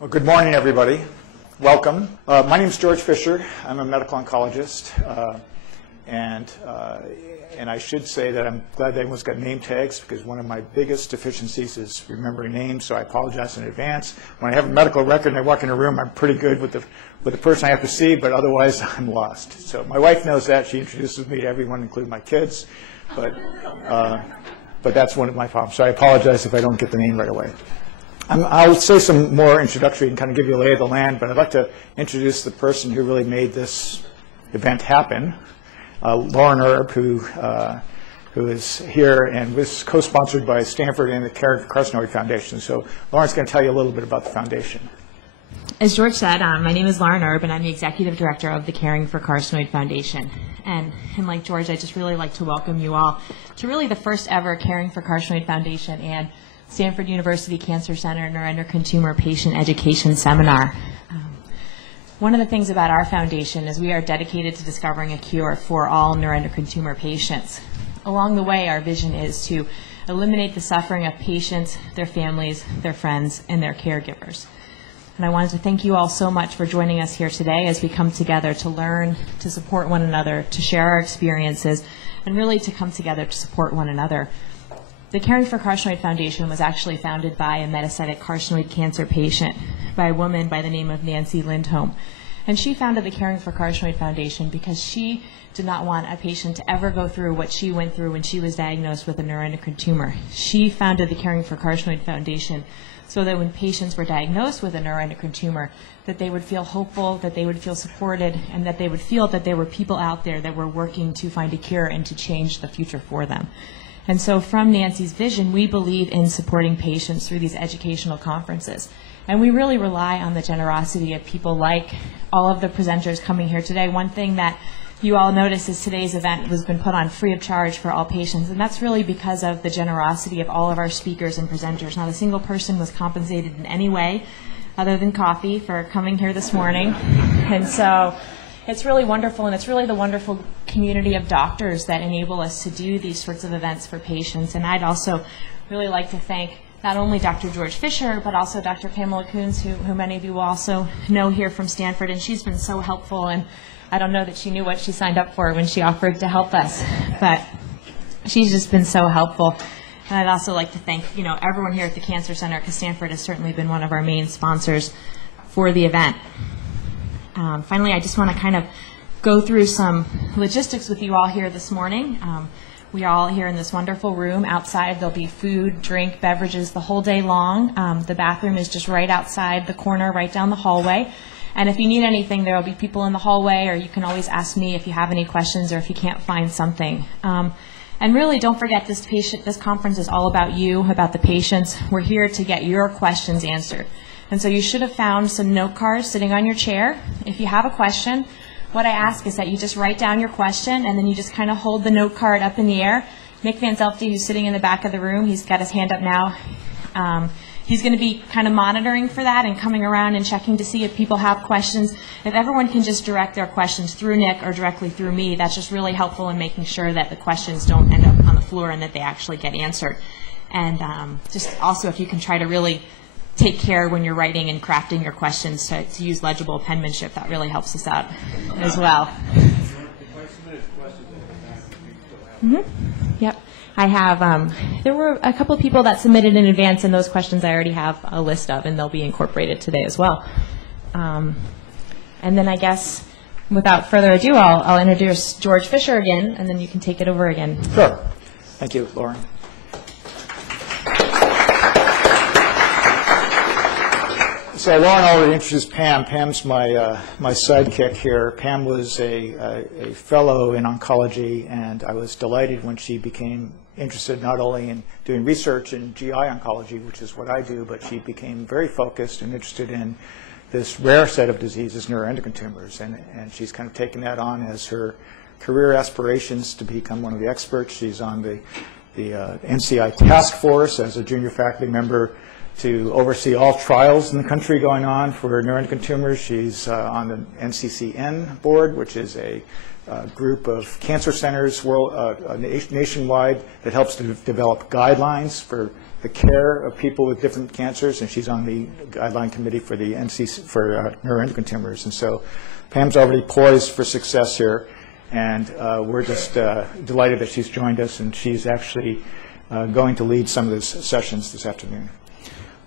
Well, good morning, everybody. Welcome. My name is George Fisher. I'm a medical oncologist, and I should say that I'm glad that everyone's got name tags, because one of my biggest deficiencies is remembering names, so I apologize in advance. When I have a medical record and I walk in a room, I'm pretty good with the person I have to see, but otherwise I'm lost. So my wife knows that. She introduces me to everyone, including my kids, but that's one of my problems. So I apologize if I don't get the name right away. I'll say some more introductory and kind of give you a lay of the land, but I'd like to introduce the person who really made this event happen, Lauren Erb, who is here and was co-sponsored by Stanford and the Carcinoid Foundation. So Lauren's going to tell you a little bit about the foundation. As George said, my name is Lauren Erb, and I'm the Executive Director of the Caring for Carcinoid Foundation. And like George, I'd just really like to welcome you all to really the first ever Caring for Carcinoid Foundation and Stanford University Cancer Center Neuroendocrine Tumor Patient Education Seminar. One of the things about our foundation is we are dedicated to discovering a cure for all neuroendocrine tumor patients. Along the way, our vision is to eliminate the suffering of patients, their families, their friends, and their caregivers. And I wanted to thank you all so much for joining us here today as we come together to learn, to support one another, to share our experiences, and really to come together to support one another. The Caring for Carcinoid Foundation was actually founded by a metastatic carcinoid cancer patient by a woman by the name of Nancy Lindholm. And she founded the Caring for Carcinoid Foundation because she did not want a patient to ever go through what she went through when she was diagnosed with a neuroendocrine tumor. She founded the Caring for Carcinoid Foundation so that when patients were diagnosed with a neuroendocrine tumor, that they would feel hopeful, that they would feel supported, and that they would feel that there were people out there that were working to find a cure and to change the future for them. And so from Nancy's vision, we believe in supporting patients through these educational conferences. And we really rely on the generosity of people like all of the presenters coming here today. One thing that you all notice is today's event has been put on free of charge for all patients. And that's really because of the generosity of all of our speakers and presenters. Not a single person was compensated in any way other than coffee for coming here this morning. And so it's really wonderful, and it's really the wonderful community of doctors that enable us to do these sorts of events for patients. And I'd also really like to thank not only Dr. George Fisher, but also Dr. Pamela Coons, who many of you will also know here from Stanford, and she's been so helpful, and I don't know that she knew what she signed up for when she offered to help us, but she's just been so helpful. And I'd also like to thank, everyone here at the Cancer Center, because Stanford has certainly been one of our main sponsors for the event. Finally, I just want to kind of go through some logistics with you all here this morning. We are all here in this wonderful room. Outside, there'll be food, drink, beverages the whole day long. The bathroom is just right outside the corner, right down the hallway. And if you need anything, there will be people in the hallway, or you can always ask me if you have any questions or if you can't find something. And really, don't forget, this conference is all about you, about the patients. We're here to get your questions answered. And so you should have found some note cards sitting on your chair. If you have a question, what I ask is that you just write down your question, and then you just kind of hold the note card up in the air. Nick Van Zelfte, who's sitting in the back of the room, he's got his hand up now. He's going to be kind of monitoring for that and coming around and checking to see if people have questions. If everyone can just direct their questions through Nick or directly through me, that's just really helpful in making sure that the questions don't end up on the floor and that they actually get answered. And just also, if you can try to really take care when you're writing and crafting your questions to use legible penmanship, that really helps us out as well. Yep. I have, there were a couple of people that submitted in advance, and those questions I already have a list of, and they'll be incorporated today as well. And then I guess, without further ado, I'll introduce George Fisher again, and then you can take it over again. Sure. Thank you, Lauren. So Lauren already introduced Pam. Pam's my sidekick here. Pam was a fellow in oncology, and I was delighted when she became interested not only in doing research in GI oncology, which is what I do, but she became very focused and interested in this rare set of diseases, neuroendocrine tumors, and she's kind of taken that on as her career aspirations to become one of the experts. She's on the NCI task force as a junior faculty member to oversee all trials in the country going on for neuroendocrine tumors. She's on the NCCN board, which is a group of cancer centers nationwide that helps to develop guidelines for the care of people with different cancers, and she's on the guideline committee for the for neuroendocrine tumors. And so Pam's already poised for success here, and we're just delighted that she's joined us, and she's actually going to lead some of those sessions this afternoon.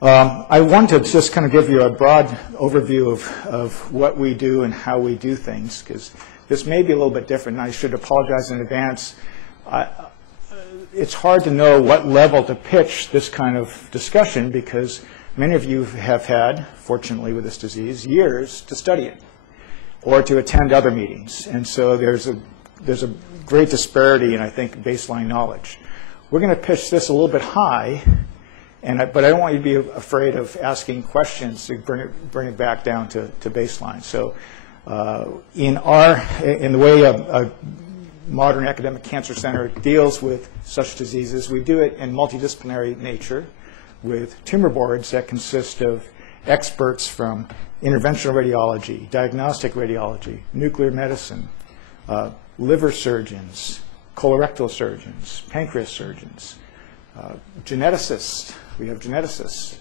I wanted to just kind of give you a broad overview of what we do and how we do things, because this may be a little bit different, and I should apologize in advance. It's hard to know what level to pitch this kind of discussion, because many of you have had, fortunately with this disease, years to study it or to attend other meetings. And so there's a great disparity in, I think, baseline knowledge. We're going to pitch this a little bit high, but I don't want you to be afraid of asking questions to bring it back down to baseline. So in the way a modern academic cancer center deals with such diseases, we do it in multidisciplinary nature with tumor boards that consist of experts from interventional radiology, diagnostic radiology, nuclear medicine, liver surgeons, colorectal surgeons, pancreas surgeons, geneticists. We have geneticists.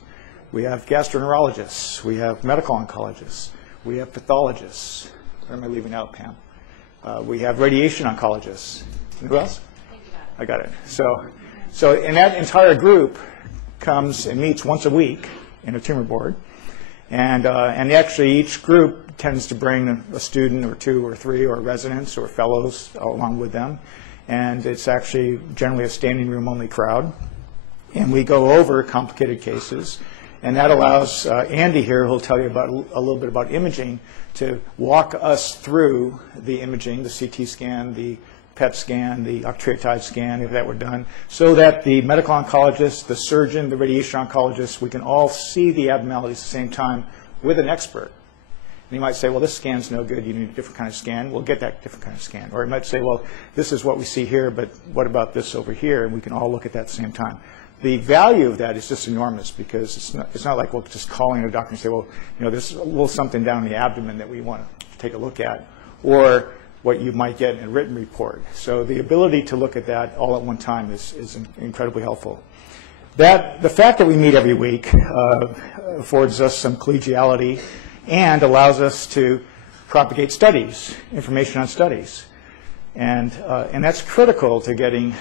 We have gastroenterologists. We have medical oncologists. We have pathologists. What am I leaving out, Pam? We have radiation oncologists. Who else? I got it. So and that entire group comes and meets once a week in a tumor board. And actually each group tends to bring a student or two or three or residents or fellows along with them. And it's actually generally a standing room only crowd. And we go over complicated cases. And that allows Andy here, who'll tell you a little bit about imaging, to walk us through the imaging, the CT scan, the PET scan, the octreotide scan, if that were done, so that the medical oncologist, the surgeon, the radiation oncologist, we can all see the abnormalities at the same time with an expert. And you might say, well, this scan's no good, you need a different kind of scan. We'll get that different kind of scan. Or you might say, well, this is what we see here, but what about this over here? And we can all look at that at the same time. The value of that is just enormous, because it's not like we're just calling a doctor and say, well, there's a little something down in the abdomen that we want to take a look at, or what you might get in a written report. So the ability to look at that all at one time is incredibly helpful. The fact that we meet every week affords us some collegiality and allows us to propagate studies, information on studies. And that's critical to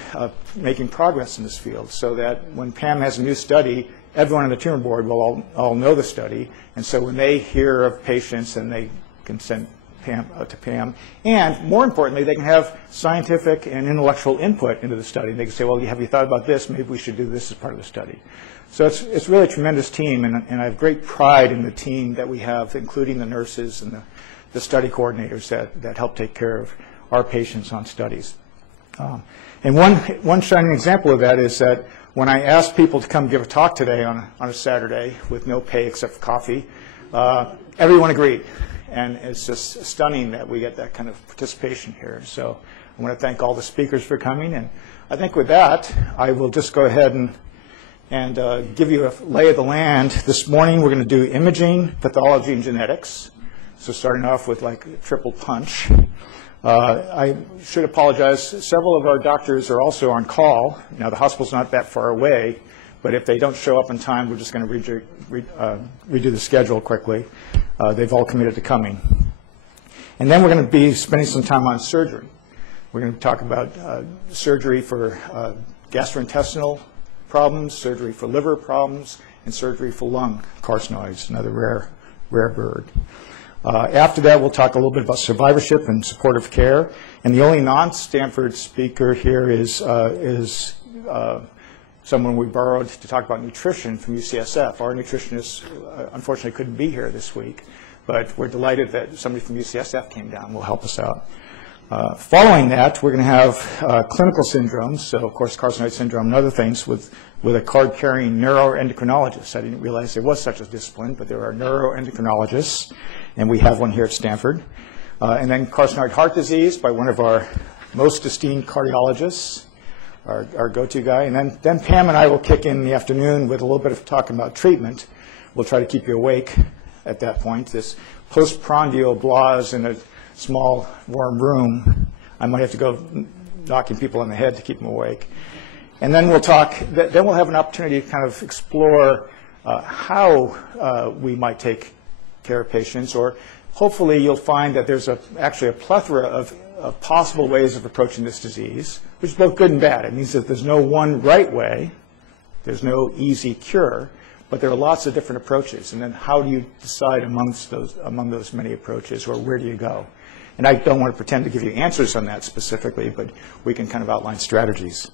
making progress in this field, so that when Pam has a new study, everyone on the tumor board will all know the study. And so when they hear of patients, and they can send to Pam, and more importantly, they can have scientific and intellectual input into the study. They can say, well, have you thought about this? Maybe we should do this as part of the study. So it's really a tremendous team, and I have great pride in the team that we have, including the nurses and the study coordinators that help take care of our patients on studies. And one shining example of that is that when I asked people to come give a talk today on a Saturday with no pay except for coffee, everyone agreed. And it's just stunning that we get that kind of participation here. So I want to thank all the speakers for coming. And I think with that, I will just go ahead and give you a lay of the land. This morning, we're going to do imaging, pathology, and genetics. So starting off with like a triple punch. I should apologize. Several of our doctors are also on call. Now, the hospital's not that far away, but if they don't show up in time, we're just going to redo the schedule quickly. They've all committed to coming. And then we're going to be spending some time on surgery. We're going to talk about surgery for gastrointestinal problems, surgery for liver problems, and surgery for lung carcinoids, another rare bird. After that, we'll talk a little bit about survivorship and supportive care. And the only non-Stanford speaker here is someone we borrowed to talk about nutrition from UCSF. Our nutritionist, unfortunately, couldn't be here this week, but we're delighted that somebody from UCSF came down and will help us out. Following that, we're going to have clinical syndromes, so of course carcinoid syndrome and other things with a card-carrying neuroendocrinologist. I didn't realize there was such a discipline, but there are neuroendocrinologists, and we have one here at Stanford. And then carcinoid heart disease by one of our most esteemed cardiologists, our go-to guy. And then Pam and I will kick in the afternoon with a little bit of talk about treatment. We'll try to keep you awake at that point. This postprandial blahs in a small, warm room I might have to go knocking people on the head to keep them awake. And then we'll have an opportunity to kind of explore how we might take care of patients, or hopefully you'll find that there's actually a plethora of possible ways of approaching this disease, which is both good and bad. It means that there's no one right way, there's no easy cure, but there are lots of different approaches. And then how do you decide among those many approaches, or where do you go? And I don't want to pretend to give you answers on that specifically, but we can kind of outline strategies.